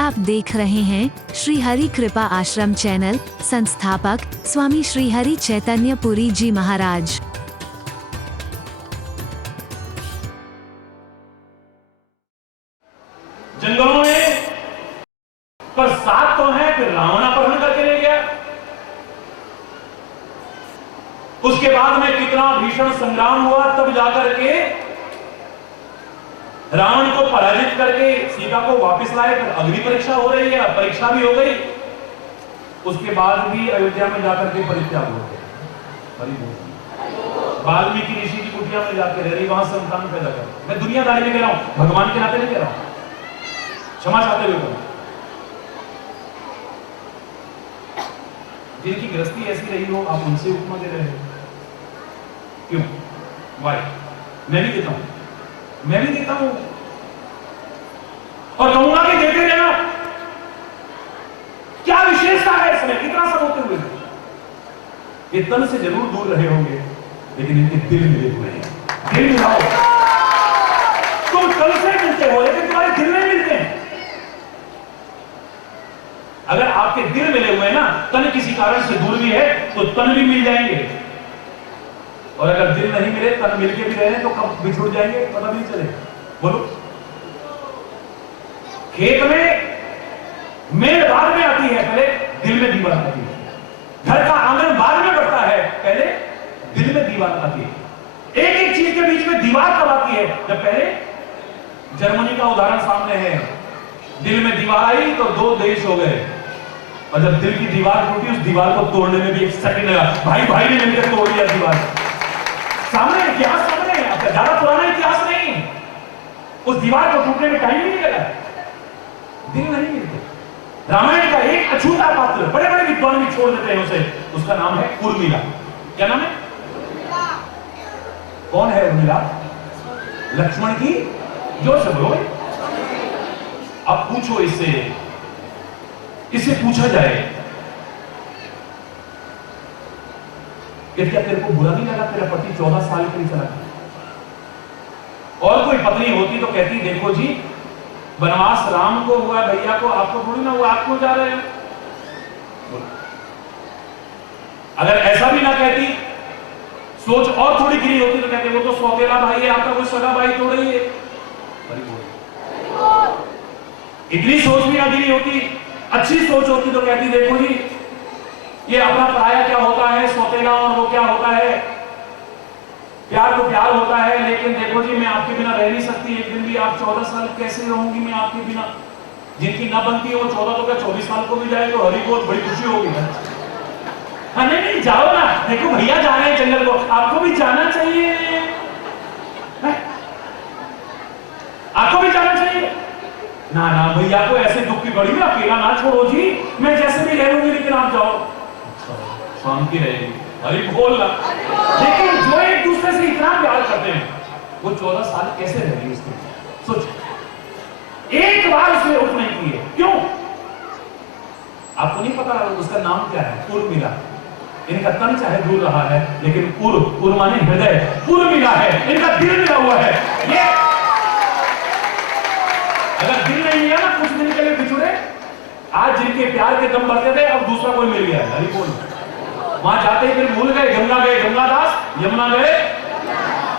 आप देख रहे हैं श्री हरि कृपा आश्रम चैनल। संस्थापक स्वामी श्री हरि चैतन्य पुरी जी महाराज। जंगलों में पर सात तो है, फिर रावण अपहरण करके ले गया। उसके बाद में कितना भीषण संग्राम हुआ, तब जाकर के रावण को पराजित करके सीता को वापस लाए। फिर अग्नि परीक्षा हो रही है, परीक्षा भी हो गई। उसके बाद भी अयोध्या में जाकर के परित्याग हो गया। वाल्मीकि ऋषि की कुटिया में जाकर रह रही, वहां संतान पैदा कर। मैं दुनियादारी में कह रहा हूं, भगवान के नाते नहीं कह रहा हूं, क्षमा चाहते हुए। जिनकी गृहस्थी ऐसी रही हो, आप उनसे उपमा दे रहे हो क्यों? वाई? मैं भी देता हूं, मैं भी देता हूं और कहूंगा कि देते रहना। क्या विशेषता है इसमें? इतना सब होते हुए ये तन से जरूर दूर रहे होंगे, लेकिन इनके दिल मिले हुए हैं। दिल मिलाओ। तुम तन से मिलते हो, लेकिन तुम्हारे दिल में मिलते हैं। अगर आपके दिल मिले हुए हैं ना, तन किसी कारण से दूर भी है तो तन भी मिल जाएंगे। और अगर दिल नहीं मिले, तन मिलके भी रहे तो कब बिछुड़ जाएंगे पता नहीं चलेगा। बोलो। खेत में मेड़ बाद में आती है, पहले दिल में दीवार आती है। घर का आंगन बाद में बढ़ता है, पहले दिल में दीवार आती है। एक एक चीज के बीच में दीवार कब आती है? जब पहले जर्मनी का उदाहरण सामने है, दिल में दीवार आई तो 2 देश हो गए, और जब दिल की दीवार टूटी, उस दीवार को तोड़ने में भी 1 सेकंड लगा। भाई भाई ने मिलकर तोड़ दिया दीवार। सामने इतिहास, सामने ज्यादा पुराना इतिहास नहीं, उस दीवार को टूटने में टाइम नहीं लगा। दिल नहीं मिलते। रामायण का एक अछूता पात्र, बड़े बड़े विद्वान भी छोड़ देते हैं उसे, उसका नाम है उर्मिला। क्या नाम है? कौन है उर्मिला? लक्ष्मण की जोर से बोलो। अब पूछो इससे पूछा जाए कि क्या तेरे को बुरा नहीं लगा तेरा पति 14 साल के लिए चला गया? और कोई पत्नी होती तो कहती, देखो जी, वनवास राम को हुआ, भैया को, आपको थोड़ी ना हुआ, आप क्यों जा रहे हो? अगर ऐसा भी ना कहती, सोच और थोड़ी गिरी होती तो कहते, वो तो सौतेला भाई है, आपका कोई सगा भाई थोड़ा ही है। इतनी सोच भी ना गिरी होती, अच्छी सोच होती तो कहती, देखो जी, ये अपना पराया क्या होता है, सौतेला, और वो क्या होता है, प्यार तो प्यार होता है, लेकिन देखो जी, मैं आपके बिना रह नहीं सकती। एक दिन भी आप 14 साल कैसे रहूंगी मैं आपके बिना? जिनकी ना बनती है वो 14 तो क्या 24 साल को भी जाए तो हरी को बड़ी खुशी होगी। हाँ नहीं, जाओ ना, देखो भैया जा रहे हैं जंगल को, आपको भी जाना चाहिए। आपको भी जाना चाहिए ना। ना भैया को ऐसे दुख की घड़ी में अकेला ना छोड़ो जी, मैं जैसे भी रह लूंगी, लेकिन आप जाओ, शांति रहेगी। अरे बोलना। लेकिन जो एक दूसरे से इतना प्यार करते हैं, वो 14 साल कैसे रहेगी उसके? सोच, एक बार उसने उठ नहीं की है, क्यों? आपको नहीं पता उसका नाम क्या है? उर्मिला। इनका तन चाहे दूर रहा है, लेकिन उर माने हृदय, उर्मिला है, इनका दिल मिला हुआ है। ये अगर दिल नहीं मिला ना, कुछ दिन के लिए बिछुड़े, आज जिनके प्यार के दम भरते थे, अब दूसरा कोई मिल गया। हरि बोल। वहां जाते ही फिर भूल गए, गंगा गए गंगादास, यमुना गए,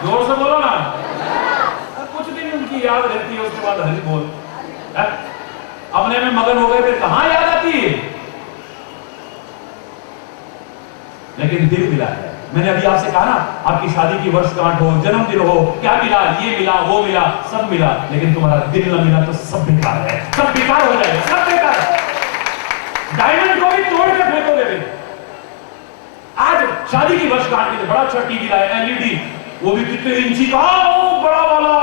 जोर से बोलो ना। कुछ दिन उनकी याद रहती है, उसके बाद हरि बोल। अपने में मगन हो गए, फिर कहां याद आती है? लेकिन दिल मिला है। मैंने अभी आपसे कहा ना, आपकी शादी की वर्षगांठ हो, जन्मदिन हो, क्या मिला? ये मिला, वो मिला, सब मिला, लेकिन तुम्हारा दिल न मिला तो सब बेकार है, सब बेकार हो जाएगा, सब बेकार है। डायमंड को भी तोड़ के फेंकोगे। आज शादी की वर्षगांठ के लिए बड़ा अच्छा टीवी लाया, एलईडी, वो भी कितने इंची का, बड़ा वाला,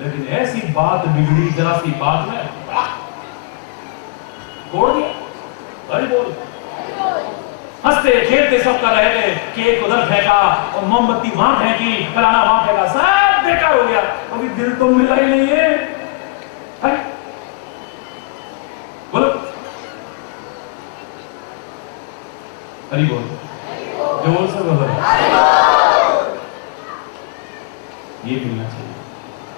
लेकिन ऐसी बात बिगड़ी, जरा सी बात में तोड़ दिया। अरे बोल। हंसते खेलते सबका रह गए, केक उधर फेंका और मोमबत्ती वहां फेंकी, फलाना वहां फेंका, सब बेकार हो गया। अभी दिल तो मिला ही नहीं है। बोलो। हरि बोल। जोर से बोलो। ये मिलना चाहिए।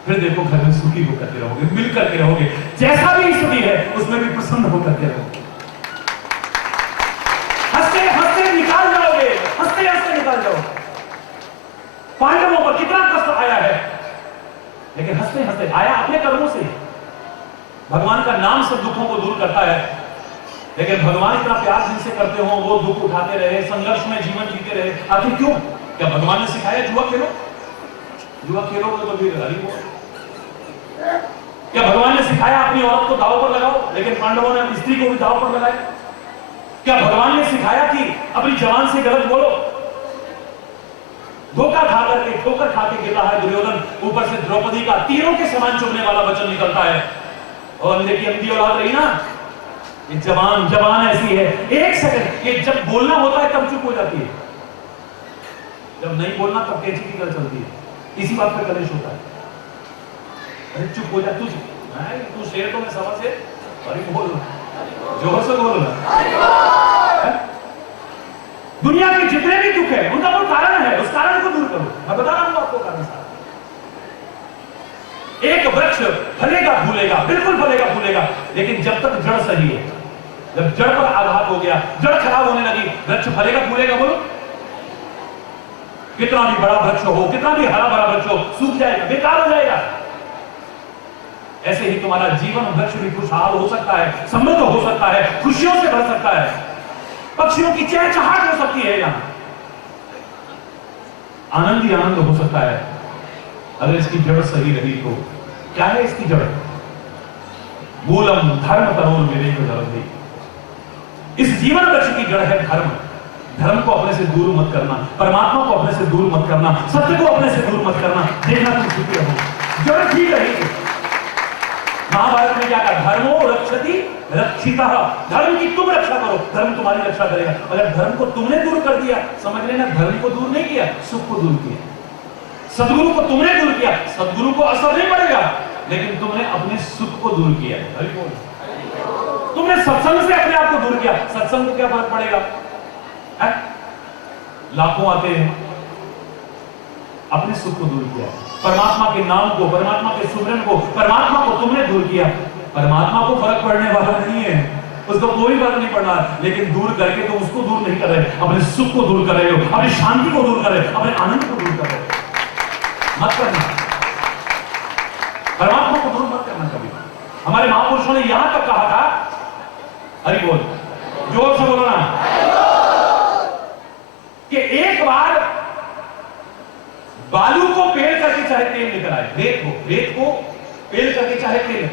फिर देखो घर में सुखी होकर रहोगे, मिल करके रहोगे। जैसा भी लेकिन हंसते हंसते आया अपने कर्मों से। भगवान का नाम सब दुखों को दूर करता है, लेकिन भगवान इतना प्यार जिनसे करते हो वो दुख उठाते रहे, संघर्ष में जीवन जीते रहे। आखिर क्यों? क्या भगवान ने सिखाया जुआ खेलो? जुआ खेलोगे तो फिर हरी हो। क्या भगवान ने सिखाया अपनी औरत को दांव पर लगाओ, लेकिन पांडवों ने अपनी स्त्री को भी दांव पर लगाया? क्या भगवान ने सिखाया कि अपनी जवान से गलत बोलो? धोखा खा करके, ठोकर खा के गिर रहा है दुर्योधन, ऊपर से द्रौपदी का तीरों के समान चुभने वाला वचन निकलता है। और अंधे की अंधी औलाद रही ना, ये जवान ऐसी है, एक सेकंड ये जब बोलना होता है तब चुप हो जाती है, जब नहीं बोलना तब कैची की तरह चलती है। इसी बात पे कलेश होता है। अरे चुप हो जा, तू शेर तो मैं समझ से, अरे बोल जोर से बोल रहा। दुनिया के जितने भी दुख है उनका कोई कारण है, उस कारण को दूर करो। मैं बता रहा हूं आपको कारण साहब। एक वृक्ष फलेगा फूलेगा, बिल्कुल फलेगा फूलेगा, लेकिन जब तक जड़ सही है। जब जड़ पर आघात हो गया, जड़ खराब होने लगी, वृक्ष फलेगा फूलेगा? बोलो, कितना भी बड़ा वृक्ष हो, कितना भी हरा भरा वृक्ष हो, सूख जाएगा, बेकार हो जाएगा। ऐसे ही तुम्हारा जीवन वृक्ष भी खुशहाल हो सकता है, समृद्ध हो सकता है, खुशियों से भर सकता है, पक्षियों की चहचहाट हो सकती है, यहां आनंद ही आनंद हो सकता है, अगर इसकी जड़ सही रही तो। क्या है इसकी जड़? मूलम धर्म तरोर विवेक धर्म। इस जीवन वृक्ष की जड़ है धर्म। धर्म को अपने से दूर मत करना, परमात्मा को अपने से दूर मत करना, सत्य को अपने से दूर मत करना। देखना तुम सुखी रहो, जड़ ठीक रहेगी। महाभारत में क्या कहा? धर्मो रक्षति रक्षितः। धर्म की तुम रक्षा करो, धर्म तुम्हारी रक्षा करेगा। अगर धर्म को तुमने दूर कर दिया, समझ लेना धर्म को दूर नहीं किया, सुख को दूर किया। सदगुरु को तुमने दूर किया, सदगुरु को असर नहीं पड़ेगा, लेकिन तुमने अपने सुख को दूर किया। तुमने सत्संग से अपने आप को दूर किया, सत्संग को क्या फर्क पड़ेगा? लाखों आते हैं, अपने सुख को दूर किया। परमात्मा के नाम को, परमात्मा के सुमरन को, परमात्मा को तुमने दूर किया। परमात्मा को फर्क पड़ने वाला नहीं है, उसको कोई फर्क नहीं पड़ना, लेकिन दूर करके तुम उसको दूर नहीं कर रहे, अपने सुख को दूर कर रहे हो, अपनी शांति को दूर कर रहे हो, अपने आनंद को दूर कर रहे हो। मत करना, परमात्मा को दूर मत करना कभी। हमारे महापुरुषों ने यहां तक कहा था, हरि बोल, जोर से बोलो ना, कि एक बार बालू को पेल करके चाहे तेल निकल आए, रेत को पेल करके चाहे तेल,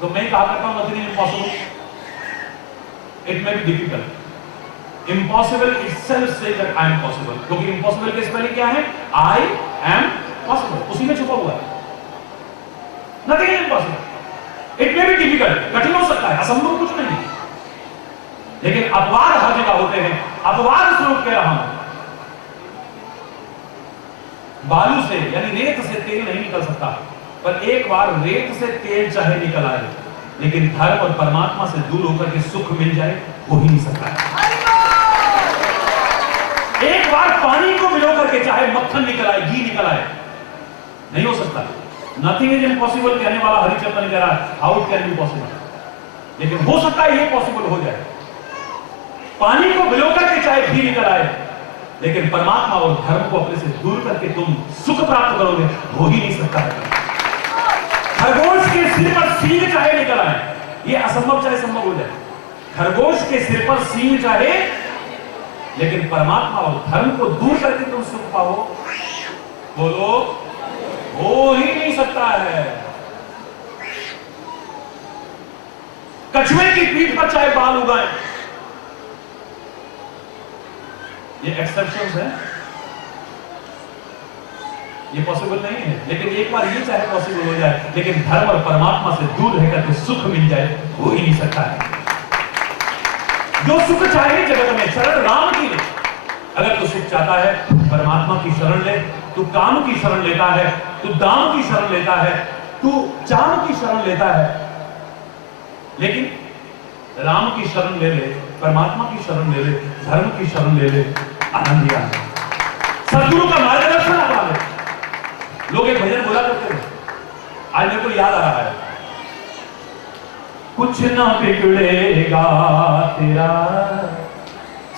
तो मैं कहा करता हूं nothing impossible, it may be difficult. Impossible itself say that I am possible, क्योंकि इम्पॉसिबल के स्पेलिंग क्या है? आई एम पॉसिबल, उसी में छुपा हुआ है। Nothing impossible, it may be difficult, कठिन हो सकता है, असंभव कुछ नहीं, लेकिन अपवाद हर जगह होते हैं। अपवाद स्वरूप कह रहा हूं, बालू से यानी रेत से तेल नहीं निकल सकता, पर एक बार रेत से तेल चाहे निकल आए, लेकिन धर्म और परमात्मा से दूर होकर के सुख मिल जाए, हो ही नहीं सकता है। एक बार पानी को मिलो करके चाहे मक्खन निकल आए, घी निकल आए, नहीं हो सकता। नथिंग इज इम्पॉसिबल कहने वाला हरिचंद्र कह रहा है, how it can be possible, लेकिन हो सकता है ये पॉसिबल हो जाए। पानी को मिलो करके चाहे घी निकल आए, लेकिन परमात्मा और धर्म को अपने से दूर करके तुम सुख प्राप्त करोगे, हो ही नहीं सकता है। खरगोश के सिर पर सींग चाहे निकल आए, ये असंभव चाहे संभव हो जाए। खरगोश के सिर पर सींग चाहे, लेकिन परमात्मा और धर्म को दूर करके तुम सुख पाओ, बोलो, हो ही नहीं सकता है। कछुए की पीठ पर चाहे बाल उगाए, ये एक्सेप्शंस है, ये पॉसिबल नहीं है, लेकिन एक बार ये चाहे पॉसिबल हो जाए, लेकिन धर्म और परमात्मा से दूर रहकर के सुख मिल जाए, हो ही नहीं सकता है। जो सुख चाहे जगत में, शरण राम की ले। अगर तू सुख चाहता है, परमात्मा की शरण ले। तू काम की शरण लेता है, तू दाम की शरण लेता है, तू चाम की शरण लेता है, लेकिन राम की शरण ले ले, परमात्मा की शरण ले ले, धर्म की शरण ले ले, आनंद ही आनंद। सदगुरु का मार्गदर्शन अपना ले। लोग एक भजन बोला करते थे, आज मेरे को याद आ रहा है, कुछ ना बिगड़ेगा तेरा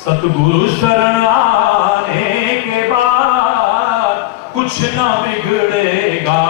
सतगुरु शरण आने के बाद, कुछ ना बिगड़ेगा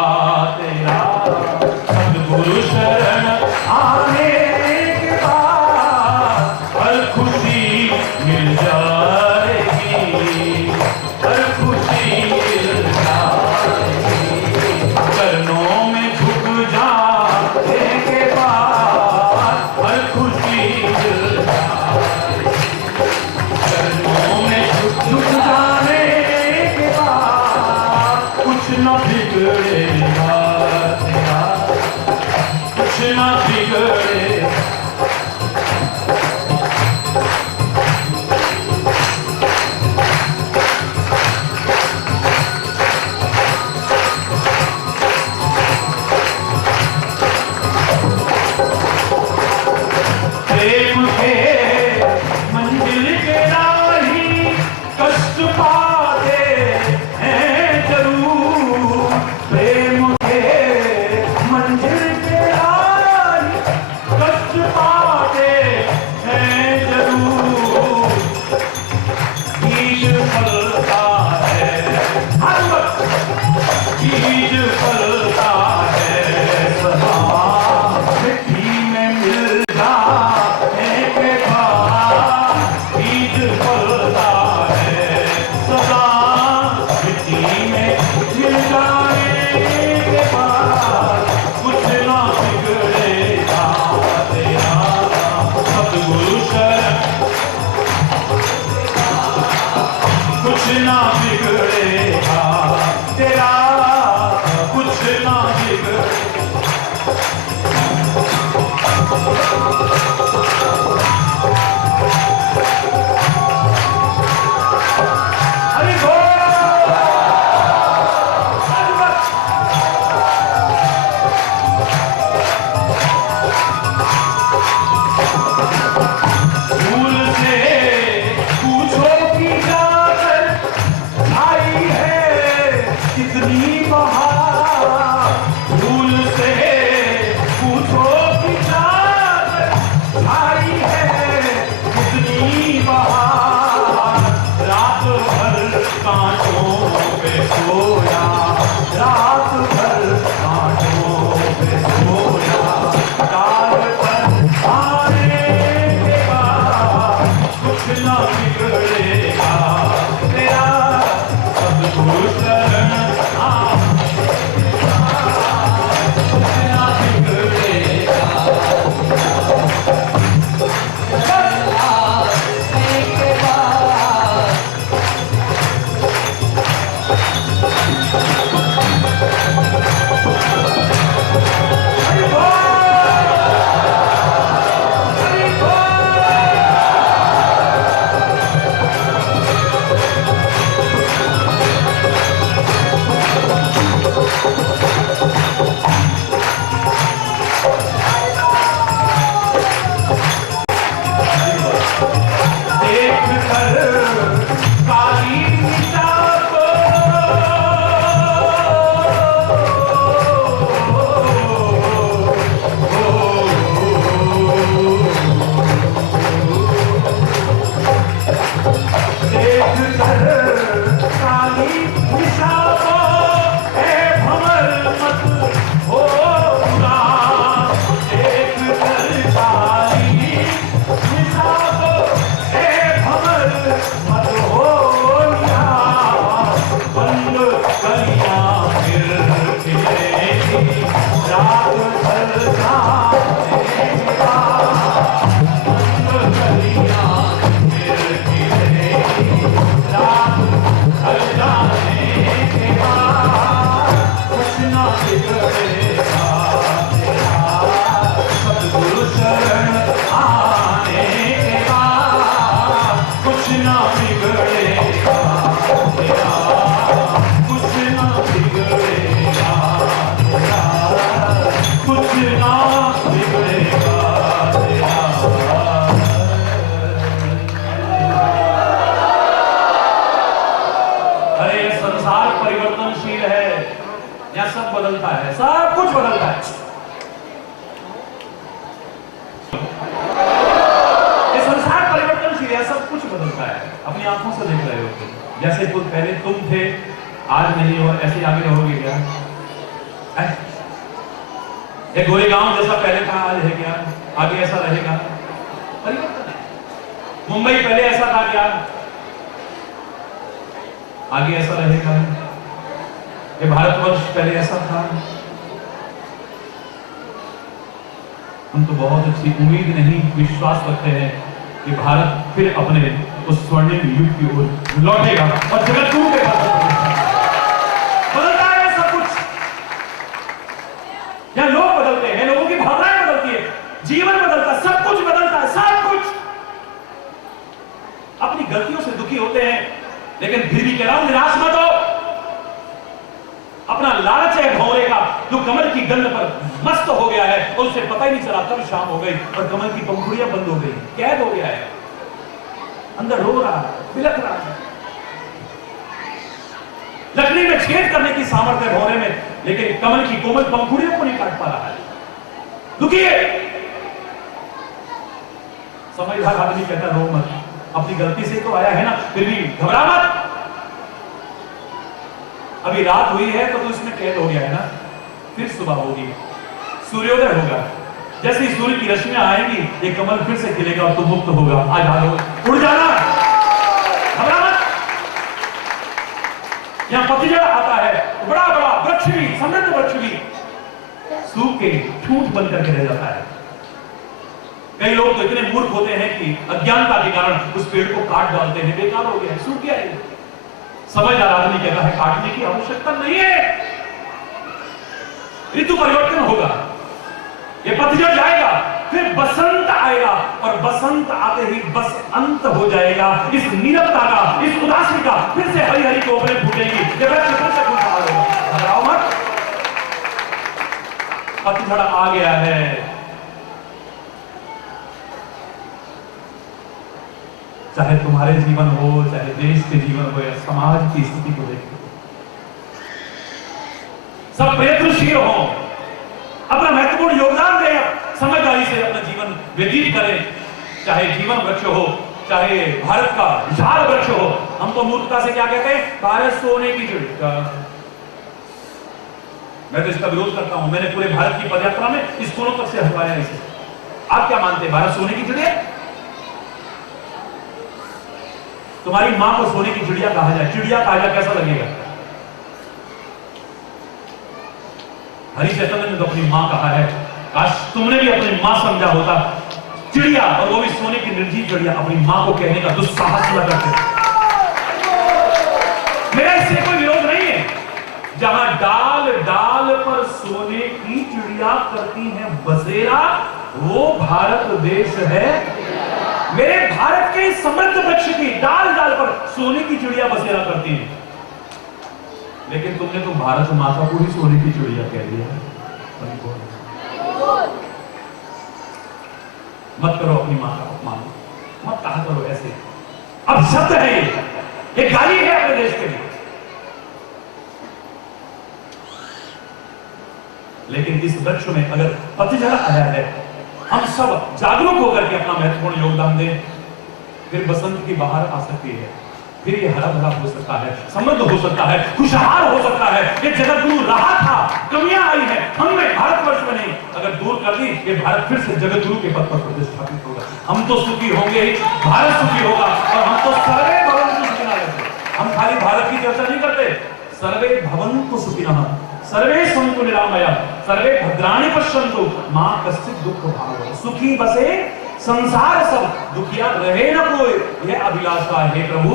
ना बिगड़े। प्रेम के मंजिल के राही कष्ट पाते हैं जरूर। प्रेम के मंजिल के राही कष्ट पाते हैं जरूर। बीज फलता है हर वक्त, बीज फलता है सदा। मिट्टी में मिल जाने के बाद बीज फलता है सदा। मिट्टी में मिल जाने के बाद कुछ ना बिगड़ेगा तेरा। सतगुरु शरण कुछ ना बिगड़ेगा तेरा, कुछ ना बिगड़ेगा। हरि बोल। भूल से पूछो कि जाकर आई है कितनी बहार। भूल से पूछो कि जाकर आई है कितनी बहार। रात भर कांटों पे सोया, रात भर कांटों पे सोया। डाल पर आने के बाद कुछ ना बिगड़ेगा तेरा। सतगुरु शरण कुछ ना बिगड़ेगा। हरि बोल, हरि बोल। देख कर काली सीता को देख कर काली निशा को है भंवर मत हो बुरा। देख कर काली निशा को है भंवर मत हो बुरा। बंद गलियां फिर खिलेगी रात भर जाने के बाद। बंद गलियां फिर खिलेगी रात भर जाने के बाद। कुछ ना बिगड़ेगा तेरा। सतगुरु शरण आने के बाद कुछ ना बिगड़ेगा तेरा। कुछ ना बिगड़ेगा तेरा, कुछ ना बिगड़ेगा तेरा। अरे ये संसार परिवर्तनशील है, यह सब बदलता है, सब कुछ बदलता है। ये संसार परिवर्तनशील है, सब कुछ बदलता है। अपनी आंखों से देख रहे हो तुम। जैसे पहले तुम थे, आज नहीं हो, ऐसे आगे रहोगे क्या? एक गोरेगांव जैसा पहले था, आज है क्या? आगे ऐसा रहेगा? परिवर्तन है। मुंबई पहले ऐसा था क्या? आगे ऐसा रहेगा? ये भारतवर्ष पहले ऐसा था? हम तो बहुत अच्छी उम्मीद नहीं, विश्वास रखते हैं कि भारत फिर अपने उस स्वर्णिम युग की ओर लौटेगा और जगत गुरु के पास बदलता है सब कुछ। यहाँ लोग बदलते हैं, लोगों की भावनाएं जीवन बदलता, सब कुछ बदलता है, सब कुछ। अपनी गलतियों से दुखी होते हैं, लेकिन फिर भी कह रहा हूं निराश मत हो। अपना लालच है भौरे का, जो कमल की गंध पर मस्त हो गया है और उसे पता ही नहीं चला कब शाम हो गई और कमल की पंखुड़ियां बंद हो गई, कैद हो गया है, अंदर रो रहा है, बिलख रहा है। लकड़ी में छेद करने की सामर्थ्य है भौरे में, लेकिन कमल की कोमल पंखुड़ियों को नहीं काट पा रहा है, दुखी है। समझदार आदमी कहता रो मत, अपनी गलती से तो आया है ना, फिर भी घबरा मत। अभी रात हुई है तो इसमें कैद हो गया है ना, फिर सुबह होगी, सूर्योदय होगा, जैसे ही सूर्य की रश्मियां आएंगी ये कमल फिर से खिलेगा और तू मुक्त होगा। आजाद हो, उड़ जाना, घबरा मत। यहां पतझड़ आता है, बड़ा बड़ा वृक्ष भी, समृद्ध वृक्ष भी सूख के ठूंठ बन करके रह जाता है। कई लोग तो इतने मूर्ख होते हैं कि अज्ञानता के कारण उस पेड़ को काट डालते हैं, बेकार हो गया, सूख गया है। समझदार आदमी कहता है काटने की आवश्यकता नहीं है, ऋतु परिवर्तन होगा, ये पतझड़ जाएगा, फिर बसंत आएगा और बसंत आते ही बस अंत हो जाएगा। इस नीरवता का, इस उदासी का फिर से हरी हरी कोपलें फूटेंगी, जब फिर से खुशहाल होगा। घबराओ मत, पतझड़ आ गया है। चाहे तुम्हारे जीवन हो, चाहे देश के जीवन हो या समाज की स्थिति को देखो, सब प्रयत्नशील हो, अपना महत्वपूर्ण योगदान दें, समझदारी से अपना जीवन व्यतीत करें। चाहे जीवन वृक्ष हो, चाहे भारत का विशाल वृक्ष हो। हम तो मूर्खता से क्या कहते हैं, भारत सोने की चिड़िया। मैं तो इसका विरोध करता हूं, मैंने पूरे भारत की पदयात्रा में स्कूलों तक से हटवाया इसे। आप क्या मानते हैं, भारत सोने की चिड़िया? तुम्हारी मां को सोने की चिड़िया कहा जाए, चिड़िया कहा जाए, कैसा लगेगा? हरि चैतन्य ने तो अपनी मां कहा है, काश तुमने भी अपनी मां समझा होता। चिड़िया, और वो भी सोने की निर्जीव चिड़िया, अपनी मां को कहने का दुस्साहस किया करते। मेरा इससे कोई विरोध नहीं है। जहां डाल डाल पर सोने की चिड़िया करती है बसेरा, वो भारत देश है। मेरे भारत के समृद्ध वृक्ष की डाल डाल पर सोने की चिड़िया बसेरा करती है, लेकिन तुमने तो भारत माता को ही सोने की चिड़िया कह दिया। मत करो अपनी मां का अपमान, मत कहा करो ऐसे। अब शब्द है ये गाली है अपने देश के लिए। लेकिन इस वृक्ष में अगर पतझड़ आया है, हम सब जागरूक होकर के अपना महत्वपूर्ण योगदान दें, फिर बसंत की बहार आ सकती है, फिर ये हरा भरा हो सकता है, समृद्ध हो सकता है, खुशहाल हो सकता है। ये जगत गुरु रहा था, कमियां आई हैं हमने भारतवर्ष में नहीं, अगर दूर कर दी ये भारत फिर से जगत गुरु के पद पर प्रतिष्ठापित होगा। हम तो सुखी होंगे, भारत सुखी होगा, और हम तो सर्वे भवन्तु सुखिनः कहते हैं। हम खाली भारत की चर्चा नहीं करते, सर्वे भवन्तु सुखिनः, सर्वे सन्तु निरामया, सर्वे भद्राणि पश्यन्तु मां कश्चित् दुःख भाग्। सुखी बसे संसार सब, दुखिया रहे न कोई, यह अभिलाषा है प्रभु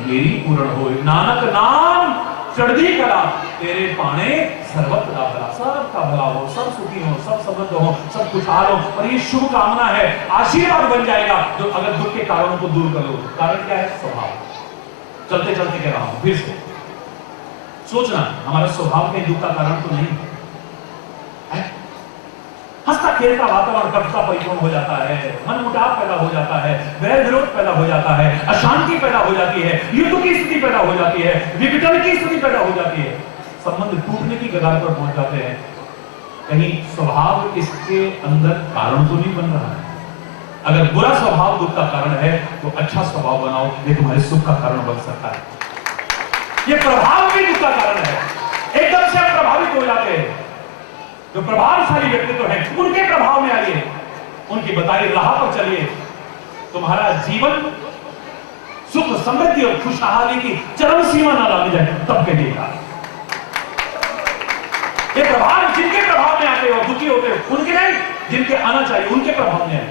मेरी पूर्ण हो। नानक नाम चढ़दी कला, तेरे पाने सर्वत्र भला। सबका भला हो, सब सुखी हो, सब समृद्ध हो, सब खुशहाल हो। और ये शुभ कामना है, आशीर्वाद बन जाएगा जो अगर दुख के कारणों को दूर कर लो। कारण क्या है? स्वभाव। चलते चलते कह रहा हूं फिर से, सोचना हमारा स्वभाव के दुख का कारण तो नहीं है। हंसता खेलता वातावरण कटुता परिपूर्ण हो जाता है, मनमुटाव पैदा हो जाता है, वैर विरोध पैदा हो जाता है, अशांति पैदा हो जाती है, युद्ध की स्थिति पैदा हो जाती है, विघटन की स्थिति पैदा हो जाती है, संबंध टूटने की कगार पर पहुंच जाते हैं। कहीं स्वभाव इसके अंदर कारण तो नहीं बन रहा है? अगर बुरा स्वभाव दुख का कारण है तो अच्छा स्वभाव बनाओ, ये तुम्हारे सुख का कारण बन सकता है। ये प्रभाव भी दुख का कारण है। एकदम से आप प्रभावित हो जाते हैं। जो प्रभावशाली व्यक्तित्व है उनके प्रभाव में आइए, उनकी बताई राह पर चलिए, तुम्हारा जीवन सुख समृद्धि और खुशहाली की चरम सीमा न लानी जाए, तब कहिएगा। ये प्रभाव जिनके प्रभाव में आते हो दुखी होते हो, उनके नहीं, जिनके आना चाहिए उनके प्रभाव में आए।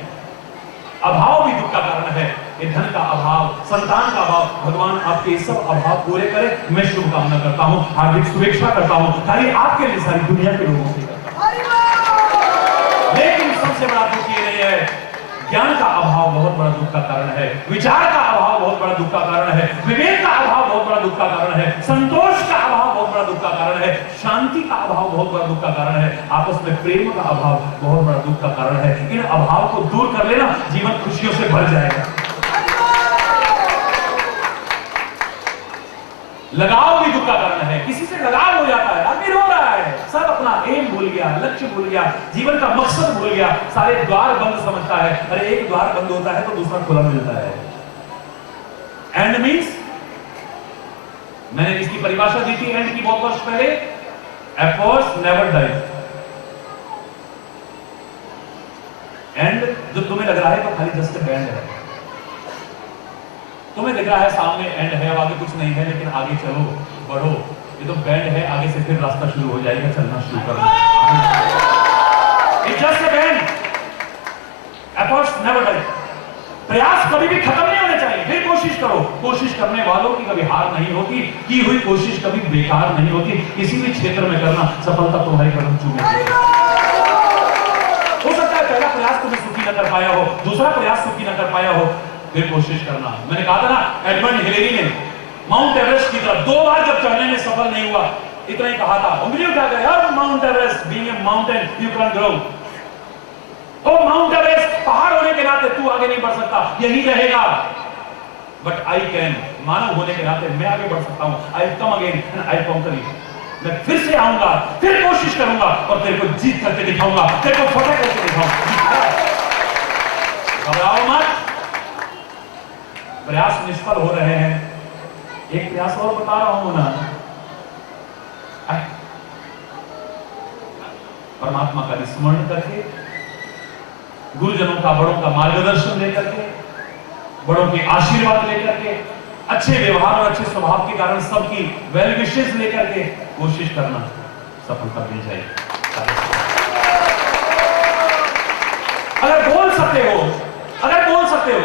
अभाव भी दुख का कारण है। ये धन का अभाव, संतान का अभाव, भगवान आपके ये सब अभाव पूरे करे, मैं शुभकामना करता हूं, हार्दिक शुभेच्छा करता हूं, खाली आपके लिए सारी दुनिया के लोगों से करता हूं। लेकिन सबसे बड़ा दुख ये ज्ञान का अभाव बहुत बड़ा दुख का कारण है, विचार का अभाव बहुत बड़ा दुख का कारण है, विवेक का अभाव बहुत बड़ा दुख का कारण है, संतोष का अभाव बहुत बड़ा दुख का कारण है, शांति का अभाव बहुत बड़ा दुख का कारण है, आपस में प्रेम का अभाव बहुत बड़ा दुख का कारण है। इन अभाव को दूर कर लेना, जीवन खुशियों से भर जाएगा। लगाव भी दुख का कारण है, किसी से लगाव हो जाता है, आदमी रो रहा है, सब अपना एम भूल गया, लक्ष्य भूल गया, जीवन का मकसद भूल गया, सारे द्वार बंद समझता है। अरे एक द्वार बंद होता है तो दूसरा खुला मिलता है। एंड मींस, मैंने इसकी परिभाषा दी थी एंड की बहुत वर्ष पहले, एफर्ट्स नेवर डाई। एंड जो तुम्हें लग रहा है तो खाली जस्ट बैंड है, तुम्हें दिख रहा है सामने एंड है, आगे कुछ नहीं है, लेकिन आगे चलो, बढ़ो, ये तो बैंड है, आगे से फिर रास्ता शुरू हो जाएगा, चलना शुरू करो। It's just a bend, efforts never die. प्रयास कभी भी खत्म नहीं होने चाहिए, फिर कोशिश करो। कोशिश करने वालों की कभी हार नहीं होती, की हुई कोशिश कभी बेकार नहीं होती। किसी भी क्षेत्र में करना, सफलता तुम्हारी कदम चूमेगी। हो सकता है पहला प्रयास तुम्हें सुखी न कर पाया हो, दूसरा प्रयास सुखी न कर पाया हो, फिर कोशिश करना। मैंने कहा था ना, एडमंड हिलेरी ने माउंट एवरेस्ट की तरफ 2 बार जब चढ़ने में सफल नहीं हुआ, इतना ही कहा था, उंगली उठा कर, यार Mount Everest being a mountain you can grow. ओ माउंट एवरेस्ट पहाड़ होने के नाते तू आगे नहीं बढ़ सकता, यही रहेगा, बट आई कैन, मानव होने के नाते मैं आगे बढ़ सकता हूं। I come again and I conquer it. मैं फिर से आऊंगा, फिर कोशिश करूंगा और तेरे को जीत करके दिखाऊंगा, तेरे को फतेह करके दिखाऊंगा। घबराओ मत, प्रयास निष्फल हो रहे हैं। एक प्रयास और बता रहा हूं ना, परमात्मा का स्मरण करके, गुरुजनों का, बड़ों का मार्गदर्शन लेकर के, बड़ों के आशीर्वाद लेकर के, अच्छे व्यवहार और अच्छे स्वभाव के कारण सबकी वेल विशेस लेकर के कोशिश करना, सफलता मिल जाएगी। अगर बोल सकते हो, अगर बोल सकते हो,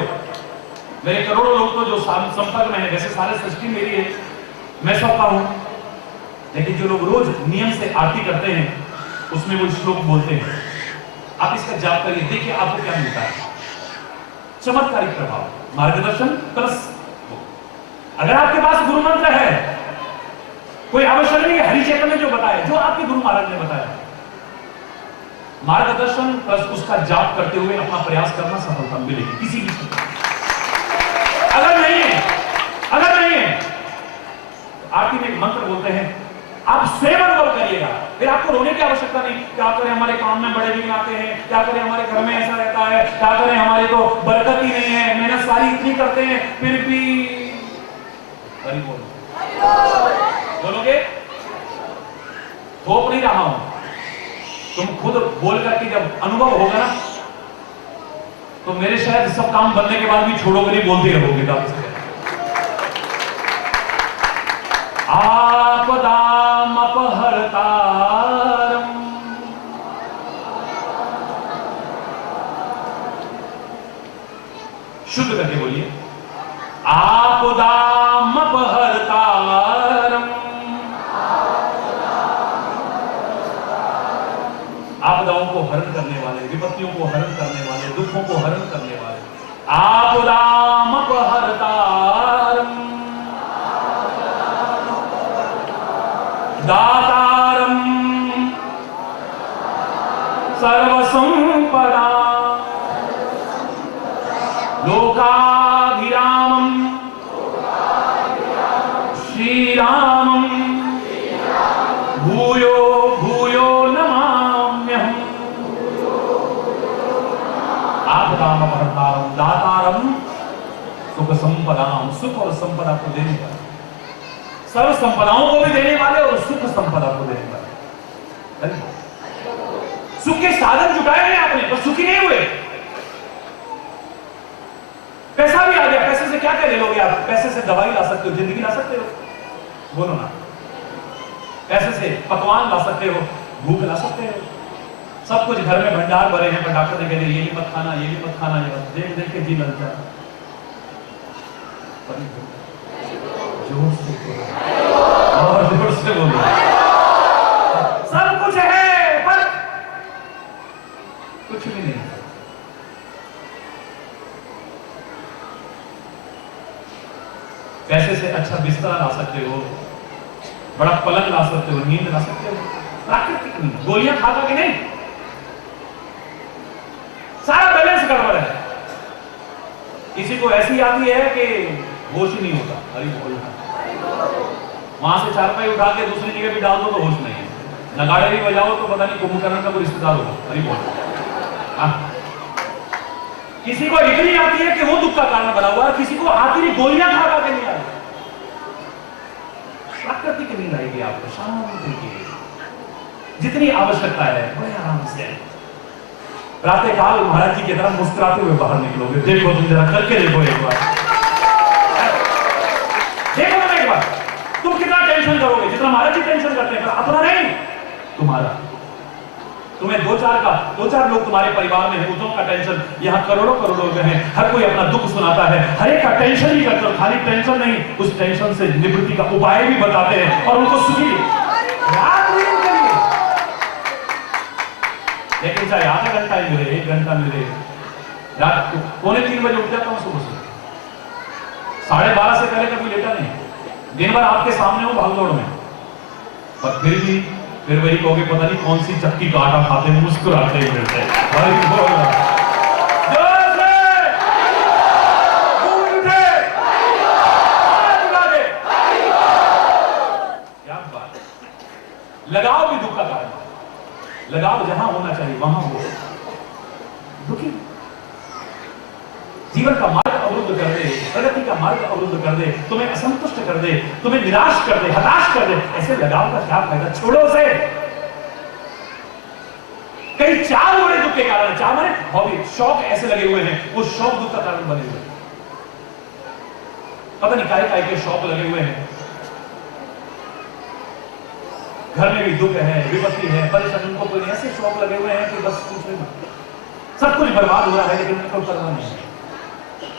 मेरे करोड़ों लोग तो जो संपर्क में है, वैसे सारे सृष्टि मेरी है, मैं सबका हूं, लेकिन जो लोग रोज नियम से आरती करते हैं, उसमें वो श्लोक बोलते हैं, आप इसका जाप करिए, देखिए आपको क्या मिलता है। चमत्कारिक प्रभाव, मार्गदर्शन प्लस, अगर आपके पास गुरु मंत्र है, कोई आवश्यक नहीं है हरिचेतन ने जो बताया, जो आपके गुरु महाराज ने बताया, मार्गदर्शन प्लस उसका जाप करते हुए अपना प्रयास करना, सफलता मिलेगी किसी भी क्षेत्र। अगर नहीं है, अगर नहीं है, आरती में एक मंत्र बोलते हैं, आप स्वयं अनुभव करिएगा, फिर आपको रोने की आवश्यकता नहीं। क्या करें, हमारे काम में बड़े विघ्न आते हैं, क्या करें, हमारे घर में ऐसा रहता है, क्या करें, हमारे तो बरकत ही नहीं है, मेहनत सारी इतनी करते हैं, फिर भी बोलोगे, थोप नहीं रहा हूं, तुम खुद बोल करके जब अनुभव होगा ना, तो मेरे शायद सब काम बनने के बाद भी छोड़ोगे नहीं, बोलते रहोगे। आपदाम अपहर्तारम, शुद्ध करके बोलिए, आपदाम अपहर्तारम। आपदाओं को हरण करने वाले, विपत्तियों को हरण करने वाले, दुखों को हरण करने वाले, आपदाम अपहर्तारम, दातारम सर्वसंपदा, लोकाभिरामम श्रीरामम भूयो भूयो नमाम्यहम्। आपदाम अपहर्तारम, दातारम सुख संपदाम, सुख और संपदा को देने वाले, सर्व संपदाओं को भी देने वाले और सुख संपदा को देने वाले। सुख के साधन जुटाए हैं आपने, पर सुखी नहीं हुए। पैसा भी आ गया, पैसे से क्या क्या ले लोगे आप? पैसे से दवाई ला सकते हो, जिंदगी ला सकते हो, बोलो ना। पैसे से पकवान ला सकते हो, भूख ला सकते हो, सब कुछ घर में भंडार भरे हैं, पर डॉक्टर ने कह दिया ये भी मत खाना, ये भी मत खाना, ये मत, देख देख के जी ललचा। जोर से और जोर से बोलो, सब कुछ है पर कुछ भी नहीं। पैसे से अच्छा बिस्तर ला सकते हो, बड़ा पलंग ला सकते हो, नींद ला सकते हो, प्राकृतिक नींद, गोलियां खा के नहीं। सारा बैलेंस गड़बड़ है। किसी को ऐसी आती है कि होश ही नहीं होता, हरी बोल, वहां से चारपाई उठा के दूसरी जगह भी डाल दो तो होश नहीं है, नगाड़े भी बजाओ तो पता नहीं कुंभकर्ण का कोई रिश्तेदार होगा, हरी बोल। किसी को इतनी आती है कि वो दुख का कारण बना हुआ है, किसी को आती नहीं, गोलियां खा के नहीं आती। प्राकृतिक नींद आएगी आपको, शांति की, जितनी आवश्यकता है बड़े आराम से। प्रातः काल महाराज जी की तरह मुस्कुराते हुए बाहर निकलोगे। देखो तुम जरा करके देखो एक बार, देखो ना एक बार, तुम कितना टेंशन करोगे, जितना महाराज जी टेंशन करते हैं, पर अपना नहीं, तुम्हारा। तुम्हें दो चार लोग तुम्हारे परिवार में हैं, उनका टेंशन, यहाँ करोड़ों करोड़ों में है, हर कोई अपना दुख सुनाता है, हर एक का टेंशन ही करते हो। खाली टेंशन नहीं, उस टेंशन से निवृत्ति का उपाय भी बताते हैं और उनको सुखी रात दिन करिए। लेकिन चाहे आधा घंटा ही मिले, 1 घंटा मिले, रात को 2:45 बजे उठ जाता हूं सुबह से, 12:30 से पहले कभी लेटा नहीं, दिन भर आपके सामने हूं भागदौड़ में, पर फिर वही कहोगे पता नहीं कौन सी चक्की का आटा खाते हैं, मुस्कुराते ही मिलते हैं। क्या बात, लगाव भी दुख का कारण, लगाव जहां होना चाहिए वहां हो, दुखी जीवन का मार्ग अवरुद्ध कर दे, प्रगति का मार्ग अवरुद्ध कर दे, तुम्हें असंतुष्ट कर दे, तुम्हें निराश कर दे, हताश कर दे, ऐसे लगाव का क्या फायदा, छोड़ो उसे। कई चार बड़े दुख के कारण, चार माने हॉबी, शौक ऐसे लगे हुए हैं, वो शौक दुख का कारण बने हुए, पता नहीं काय के शौक लगे हुए हैं। घर में भी दुख है, विपत्ति है, परेशानी, उनको कोई ऐसे शौक लगे हुए हैं कि बस पूछो मत, सब कुछ बर्बाद हो रहा है लेकिन उनको परवाह नहीं है,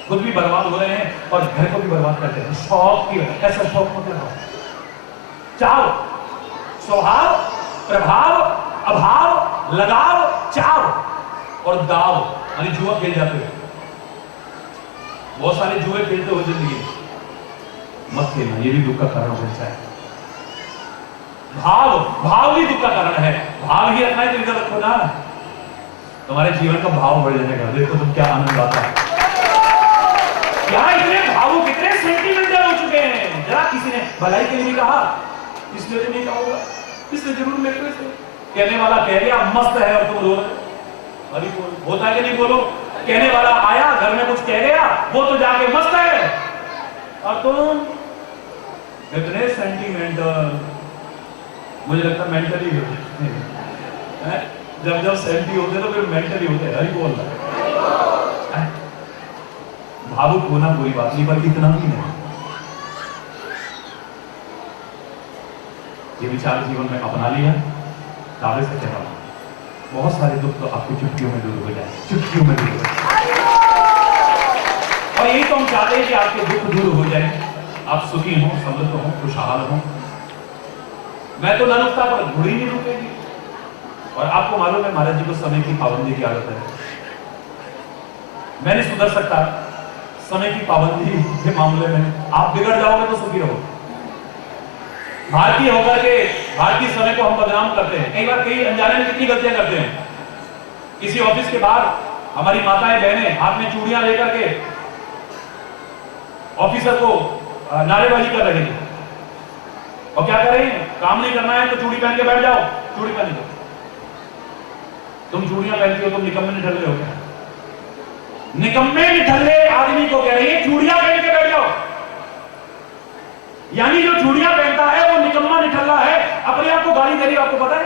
खुद भी बर्बाद हो रहे हैं और घर को भी बर्बाद करते हैं। शौक की, ऐसा शौक मतलब चाव, स्वभाव, प्रभाव, अभाव, लगाव, चाव और दाव, यानी जुआ खेल जाते हुए, बहुत सारे जुए खेलते हो जिंदगी में, मत खेलना, ये भी दुख का कारण हो सकता है। भाव भी दुख का कारण है, भाव ही रखना है तो इधर रखो ना, तुम्हारे जीवन का भाव बढ़ जाएगा, देखो तुम क्या आनंद आता है। क्या इतने भावुक, इतने सेंटिमेंटल हो चुके हैं। जरा किसी ने भलाई के लिए भी कहा, इसलिए तो नहीं कहा होगा, इसलिए जरूर मेरे को इसे कहने वाला कह गया मस्त है और तुम रो रहे, अरे होता है कि नहीं बोलो, कहने वाला आया घर में कुछ कह गया, वो तो जाके मस्त है और तुम इतने सेंटिमेंटल। मुझे लगता है मेंटली होते हैं, जब सेंटी होते तो फिर मेंटली होते हैं, हरी बोल रहा। भावुक होना कोई बात नहीं, पर इतना भी नहीं। ये विचार जीवन में अपना लिया, दावे से कहता हूं, बहुत सारे दुख तो आपको चुटकियों में दूर हो जाए, चुटकियों में दूर हो जाए। और यही तो हम चाहते हैं कि आपके दुख दूर हो जाए, आप सुखी हो, समृद्ध हो, खुशहाल हो। मैं तो न रुकता पर घुड़ी नहीं रुकेगी। और आपको मालूम है महाराज जी को समय की पाबंदी की आदत है, मैं नहीं सुधर सकता समय की पाबंदी के मामले में। आप बिगड़ जाओगे तो सुखी रहो। भारतीय होकर के भारतीय समय को हम बदनाम करते हैं, कई बार कई अनजाने में कितनी गलतियां करते हैं। किसी ऑफिस के बाहर हमारी माताएं बहनें हाथ में चूड़ियां लेकर के ऑफिसर को नारेबाजी कर रही है, और क्या कर रही है, काम नहीं करना है तो चूड़ी पहन के बैठ जाओ, चूड़ी पहन लो। तुम चूड़ियां पहनती हो, तुम निकम्मे निठल्ले हो क्या? निकम्मे निठल्ले आदमी को कह रही है चूड़ियां पहन के बैठ जाओ, यानी जो चूड़ियां पहनता है वो निकम्मा निठल्ला है, अपने आप को गाली दे रही है। आपको पता है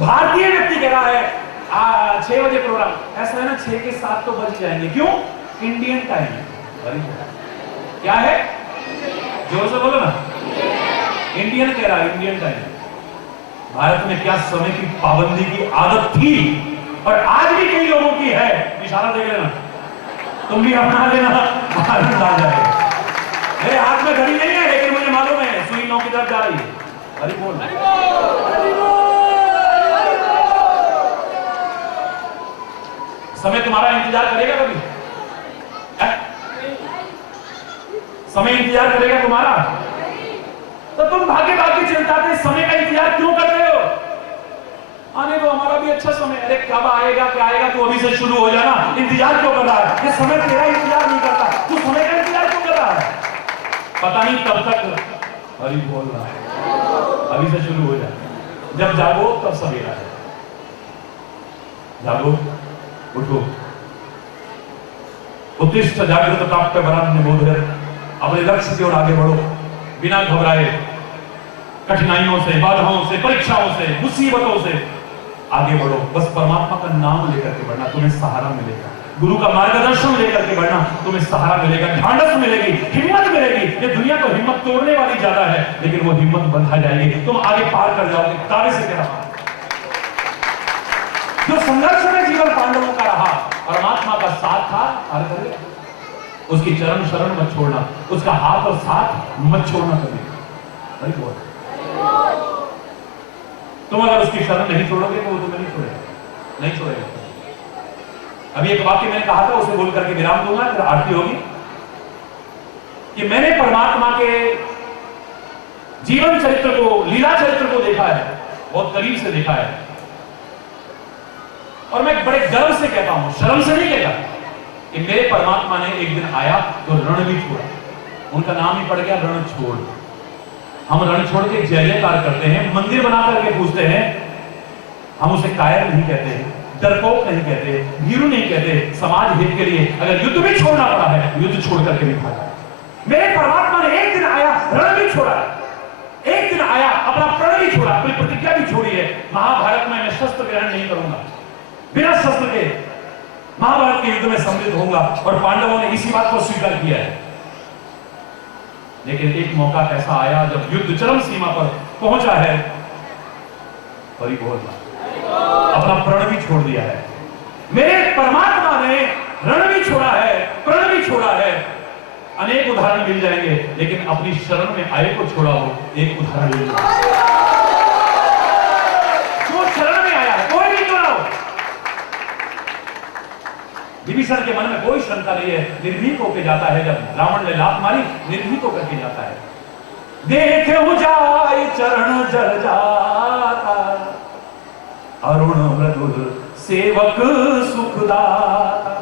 भारतीय व्यक्ति कह रहा है 6 बजे प्रोग्राम, ऐसा है ना 6 के 7 तो बज जाएंगे, क्यों? Indian time. क्या है, जोर से बोलो ना, इंडियन कह रहा है, इंडियन टाइम। भारत में क्या समय की पाबंदी की आदत थी, और आज भी कई लोगों की है। इशारा देख लेना, तुम भी अपना लेना, आनंद आ जाएगा। मेरे हाथ में घड़ी नहीं है, लेकिन मुझे मालूम है सुई 9 की तरफ जा रही है। हरि बोल, हरि बोल, हरि बोल। समय तुम्हारा इंतजार करेगा कभी? समय इंतजार करेगा तुम्हारा? तो तुम भाग्य भाग्य चिंता से समय का इंतजार क्यों करते हो? आने दो, हमारा भी अच्छा समय। अरे कब आएगा क्या आएगा, तू अभी से शुरू हो जाना। इंतजार क्यों कर रहा है? ये समय तेरा इंतजार नहीं करता, तू समय का इंतजार क्यों कर रहा है? पता नहीं कब तक हरि बोल रहा है। अभी से शुरू हो जा। जब जागो तब सवेरा है। जागो, उठो। उत्तिष्ठ जागृत प्राप्त वरान निबोध। अपने लक्ष्य की ओर आगे बढ़ो, बिना घबराए। कठिनाइयों से, बाधाओं से, परीक्षाओं से, मुसीबतों से आगे बढ़ो। बस परमात्मा का नाम लेकर के बढ़ना, तुम्हें सहारा मिलेगा। गुरु का मार्गदर्शन लेकर के बढ़ना, तुम्हें सहारा मिलेगा, ढांढस मिलेगी, हिम्मत मिलेगी। ये दुनिया तो हिम्मत तोड़ने वाली ज्यादा है, लेकिन वो हिम्मत बंधा जाएगी, तुम आगे पार कर जाओगे। दावे से कह रहा हूं, जो संघर्ष में जीवन पांडवों का रहा, परमात्मा का साथ था, उसकी चरण शरण मत छोड़ना, उसका हाथ और साथ मत छोड़ना कभी। तुम अगर उसकी शरण नहीं छोड़ोगे तो वो तुम्हें नहीं छोड़ेगा, नहीं छोड़ेगा। अभी एक वाक्य मैंने कहा था, उसे बोल करके विराम दूंगा, फिर आरती होगी। कि मैंने परमात्मा के जीवन चरित्र को, लीला चरित्र को देखा है, बहुत करीब से देखा है। और मैं बड़े गर्व से कहता हूं, शर्म से नहीं कहता, कि मेरे परमात्मा ने एक दिन आया तो रण भी छोड़ा। उनका नाम ही पड़ गया रण छोड़। हम रण छोड़ के जय जयकार करते हैं, मंदिर बना करके पूछते हैं। हम उसे कायर नहीं कहते, डरपोक नहीं कहते, भीरू नहीं कहते। समाज हित के लिए अगर युद्ध भी छोड़ना पड़ा है, युद्ध छोड़ करके भी भागा। मेरे परमात्मा ने एक दिन आया, रण भी छोड़ा, एक दिन आया, अपना प्रण भी छोड़ा, अपनी प्रतिज्ञा भी छोड़ी है। महाभारत में मैं शस्त्र ग्रहण नहीं करूंगा, बिना शस्त्र के महाभारत के युद्ध में सम्मिलित होऊंगा। और पांडवों ने इसी बात को स्वीकार किया है। लेकिन एक मौका ऐसा आया जब युद्ध चरम सीमा पर पहुंचा है, हरि बोल, अपना प्रण भी छोड़ दिया है। मेरे परमात्मा ने रण भी छोड़ा है, प्रण भी छोड़ा है। अनेक उदाहरण मिल जाएंगे, लेकिन अपनी शरण में आए को छोड़ा हो, एक उदाहरण मिल जाएगा। जो शरण में आया है, कोई भी क्यों ना हो। विभीषण के मन में कोई शंका नहीं है, निर्भीक होकर जाता है। जब रावण ने लात मारी, निर्भीक होकर के जाता है। देखे हो जाए चरण जल जाता, अरुण मृदुल सेवक सुखदाता।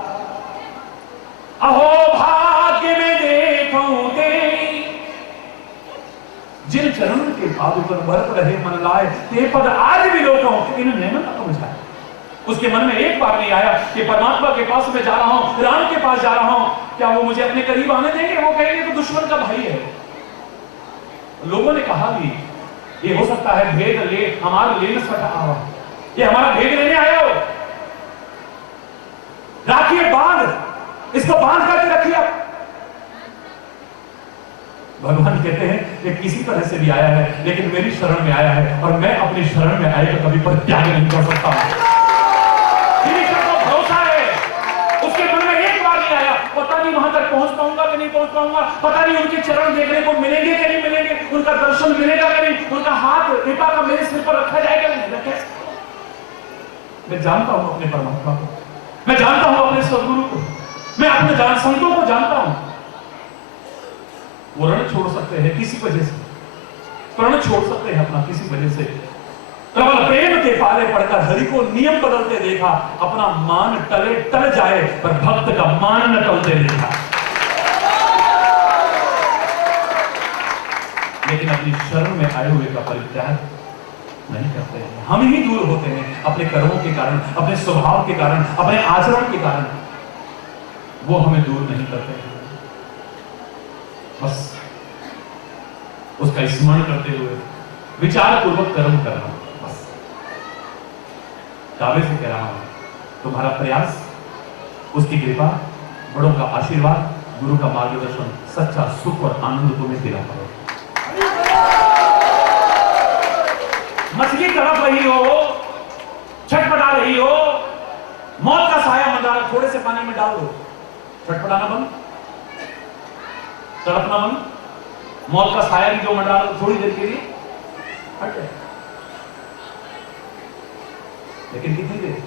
अहो भाग्य में देखोगे, जिन चरण के पादुकर बरत रहे मन लाए, ते पद आज भी लोगों इन नेमन न बुझाए। उसके मन में एक बार नहीं आया कि परमात्मा के पास मैं जा रहा हूं, राम के पास जा रहा हूं, क्या वो मुझे अपने करीब आने देंगे? वो कहेंगे तो दुश्मन का भाई है। लोगों ने कहा भी, ये हो सकता है भेद ले हमारा लेन सटा आवा, ये हमारा भेद लेने आया हो। राखिए बांध, इसको बांध करके रखिए। भगवान कहते हैं कि किसी तरह से भी आया है, लेकिन मेरी शरण में आया है, और मैं अपनी शरण में आए तो कभी परित्याग नहीं कर सकता हूं। भरोसा है, उसके मन में एक बार नहीं आया, पता नहीं वहां तक पहुंच पाऊंगा कि नहीं पहुंच पाऊंगा, पता नहीं उनके चरण देखने को मिलेंगे कि नहीं मिलेंगे, उनका दर्शन मिलेगा कि नहीं, उनका हाथ कृपा का मेरे सिर पर रखा जाएगा कि नहीं। मैं जानता हूं अपने परमात्मा को, मैं जानता हूं अपने सदगुरु को, मैं अपने जान संतों को जानता हूं। वो रण छोड़ सकते हैं किसी वजह से, प्रण छोड़ सकते हैं अपना किसी वजह से। प्रबल प्रेम के पाले पड़कर हरि को नियम बदलते देखा, अपना मान टले टल जाए पर भक्त का मान न टलते देखा। लेकिन अपनी शरण में आए हुए का परित्याग नहीं करते हैं। हम ही दूर होते हैं अपने कर्मों के कारण, अपने स्वभाव के कारण, अपने आचरण के कारण। वो हमें दूर नहीं करते हैं। बस उसका स्मरण करते हुए विचार पूर्वक कर्म करना। बस दावे से कह रहा हूं, तुम्हारा प्रयास, उसकी कृपा, बड़ों का आशीर्वाद, गुरु का मार्गदर्शन, सच्चा सुख और आनंद तुम्हें दिला पाए। मछली तड़प रही हो, छटपटा रही हो, मौत का साया मंडरा, थोड़े से पानी में डाल दो, छटपटाना बंद, तड़पना बंद, मौत का साया भी जो मंडरा थोड़ी देर के लिए हट जाए। लेकिन कितनी देर?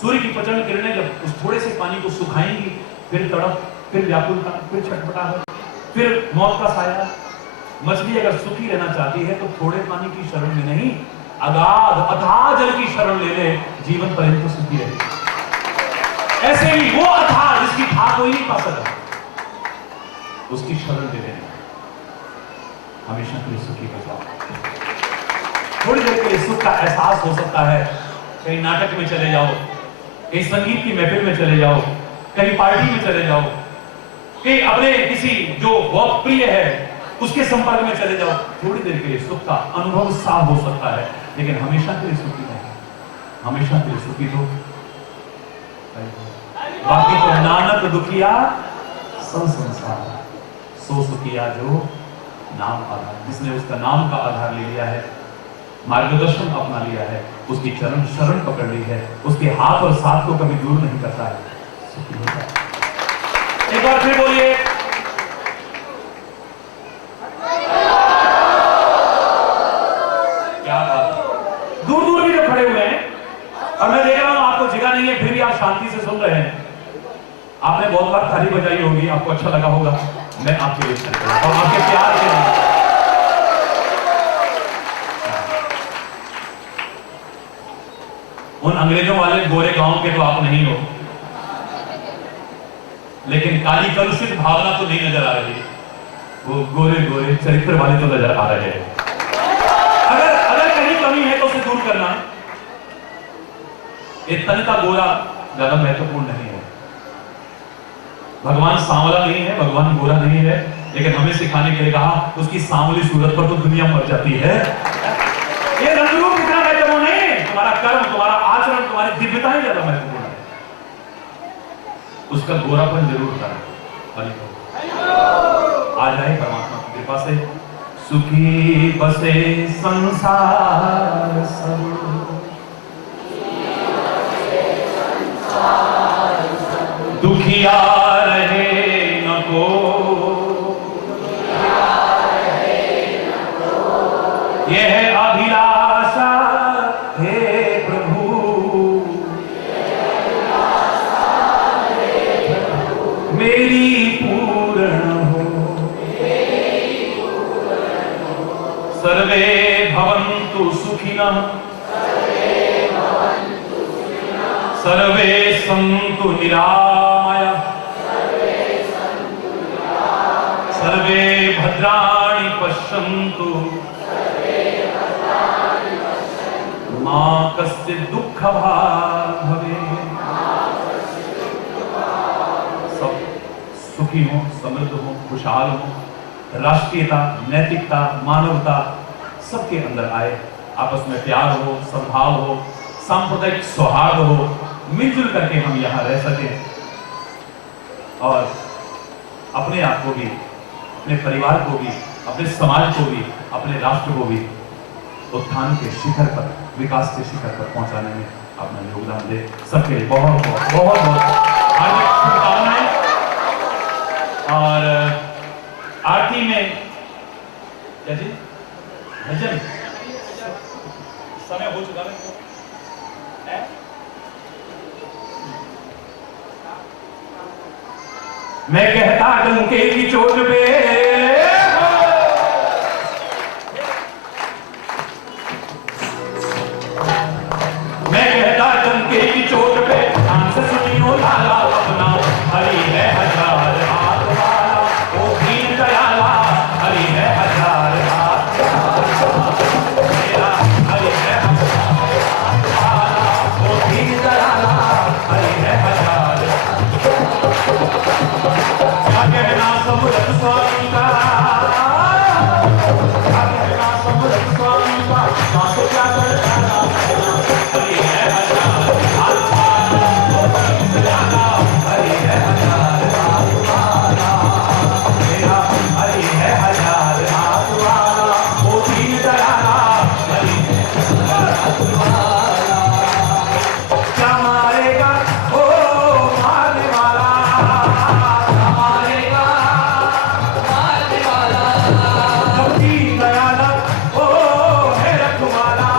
सूर्य की प्रचंड किरणें जब उस थोड़े से पानी को सुखाएंगी, फिर तड़प, फिर व्याकुलता, फिर छटपटाहट, फिर मौत का साया। मछली अगर सुखी रहना चाहती है तो थोड़े पानी की शरण में नहीं, अगाध अथाह जल की शरण ले ले, जीवन पर्यंत सुखी रहे। ऐसे ही वो अथाह जिसकी था कोई नहीं पा सकता, उसकी शरण ले लेना, हमेशा के लिए सुखी हो जाओ। थोड़ी देर के लिए सुख का एहसास हो सकता है, कहीं नाटक में चले जाओ, कहीं संगीत की महफिल में चले जाओ, कहीं पार्टी में चले जाओ, कहीं अपने किसी जो बहुत प्रिय है उसके संपर्क में चले जाओ। थोड़ी देर के लिए सुख का अनुभव साफ हो सकता है, लेकिन हमेशा के लिए सुखी नहीं। हमेशा के लिए सुखी तो बाकी तो नानक दुखिया संसार, सो सुखिया जो नाम आधार। जिसने उसका नाम का आधार ले लिया है, मार्गदर्शन अपना लिया है, उसकी चरण शरण पकड़ ली है, उसके हाथ और साथ को कभी दूर नहीं करता है, सुखी होता है। एक बार फिर बोलिए, क्या बात। दूर दूर भी जो खड़े हुए हैं, और मैं देख रहा हूं आपको जगह नहीं है, फिर भी आप शांति से सुन रहे हैं। आपने बहुत बार ताली बजाई होगी, आपको अच्छा लगा होगा। मैं आपके लिए और आपके प्यार के लिए। उन अंग्रेजों वाले गोरे गांव के तो आप नहीं हो, लेकिन काली कलुषित भावना तो नहीं नजर आ रही, वो गोरे गोरे चरित्र वाले तो नजर आ रहे हैं। अगर अगर कहीं कमी है तो उसे दूर करना। ये तन का गोरा ज्यादा महत्वपूर्ण नहीं है। भगवान सांवला नहीं है, भगवान गोरा नहीं है, लेकिन हमें सिखाने के लिए कहा उसकी सांवली सूरत पर तो दुनिया मर जाती है। ये रंग रूप इतना महत्वपूर्ण नहीं, तुम्हारा कर्म, तुम्हारा आचरण, तुम्हारी दिव्यता ही ज्यादा महत्वपूर्ण है। उसका गोरापन जरूर करें। आ जाए परमात्मा की कृपा से, सुखी बसे संसार सब, दुखिया रहे न को, यह अभिलाषा हे प्रभु, मेरी पूर्ण हो। सर्वे भवन्तु सुखिनः, सर्वे सन्तु निरामयाः, सर्वे भद्राणि पश्यन्तु, मा कश्चित् दुःखभाग् भवेत्। सब सुखी हो, समृद्ध हो, खुशहाल हो, राष्ट्रीयता, नैतिकता, मानवता सबके अंदर आए, आपस में प्यार हो, सद्भाव हो, सांप्रदायिक सौहार्द हो, मिलजुल करके हम यहाँ रह सकें और अपने आप को भी, अपने परिवार को भी, अपने समाज को भी, अपने राष्ट्र को भी उत्थान के शिखर पर, विकास के शिखर पर पहुंचाने में अपना योगदान दे। सबके लिए बहुत बहुत बहुत बहुत हार्दिक शुभकामनाएं। और आरती में क्या जी, भजन समय हो चुका है। मैं कहता डंके की चोट पे, मैं कहता डंके की चोट पे, ध्यान से सुनियो लाला अपना, हरि है हजार हाथ वाला, ओ दीन दयाला, हरि है हजार हाथ मेरा, हरि है हजार हाथ वाला, ओ दीन दयाला, हरि है हजार। क्या कहना समृद्ध स्वामी का, क्या कहना समृद्ध स्वामी का, बातों क्या करना, हरि है हजार हाथ वाला, हरि है हजार हाथ वाला मेरा, हरि है हजार हाथ वाला, वो दीन दयाला, हरि है हाथ वाला। क्या मारेगा ओ मारने वाला, दीन दयाला ओ है रखवाला,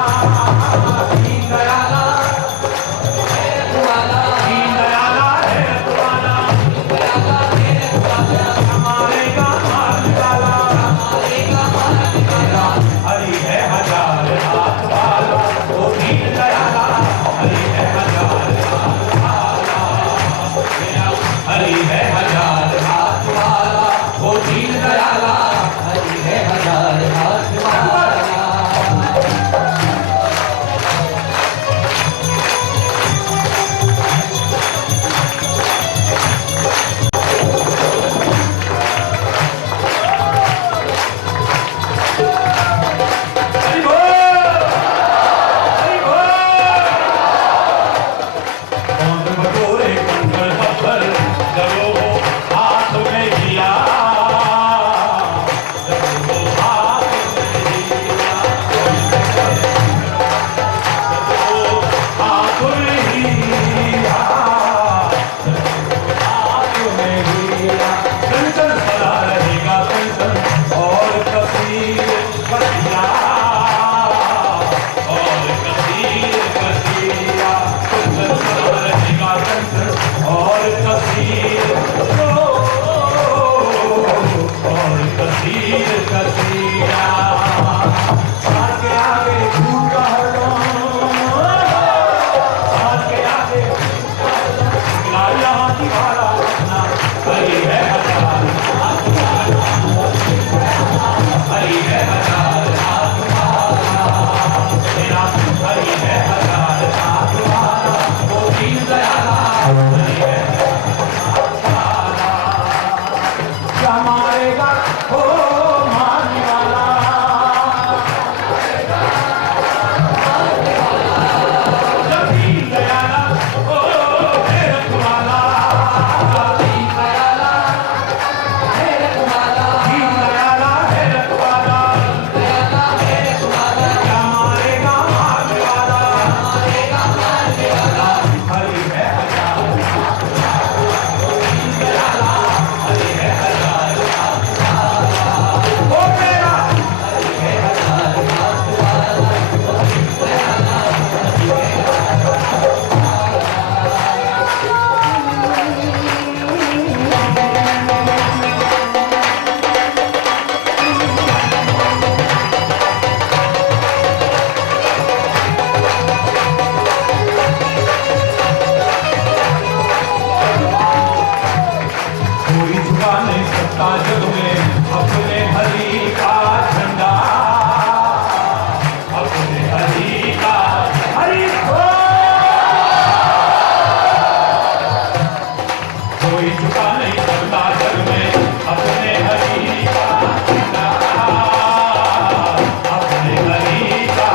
हरि का हरि बोल। कोई झुका नहीं सकता जग में अपने हरि का नाम, अपने हरि का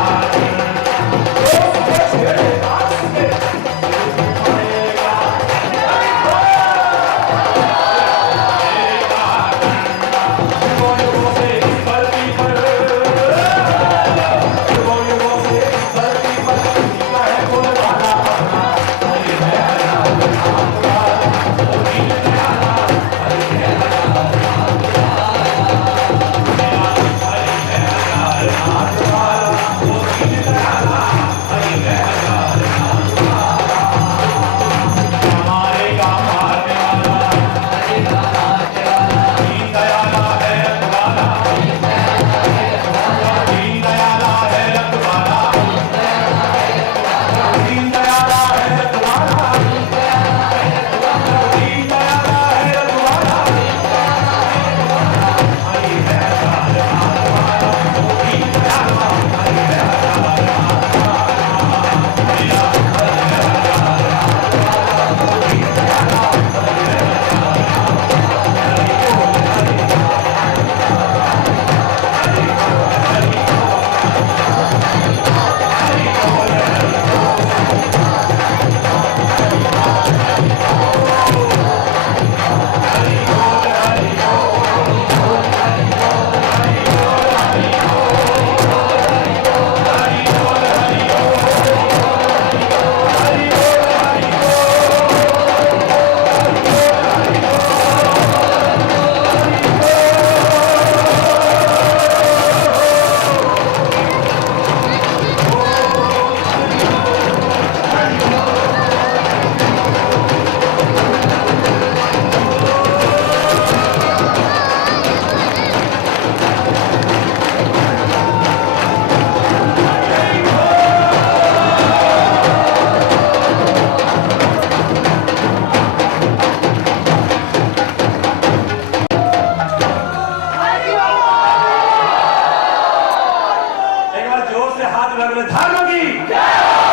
धर्म की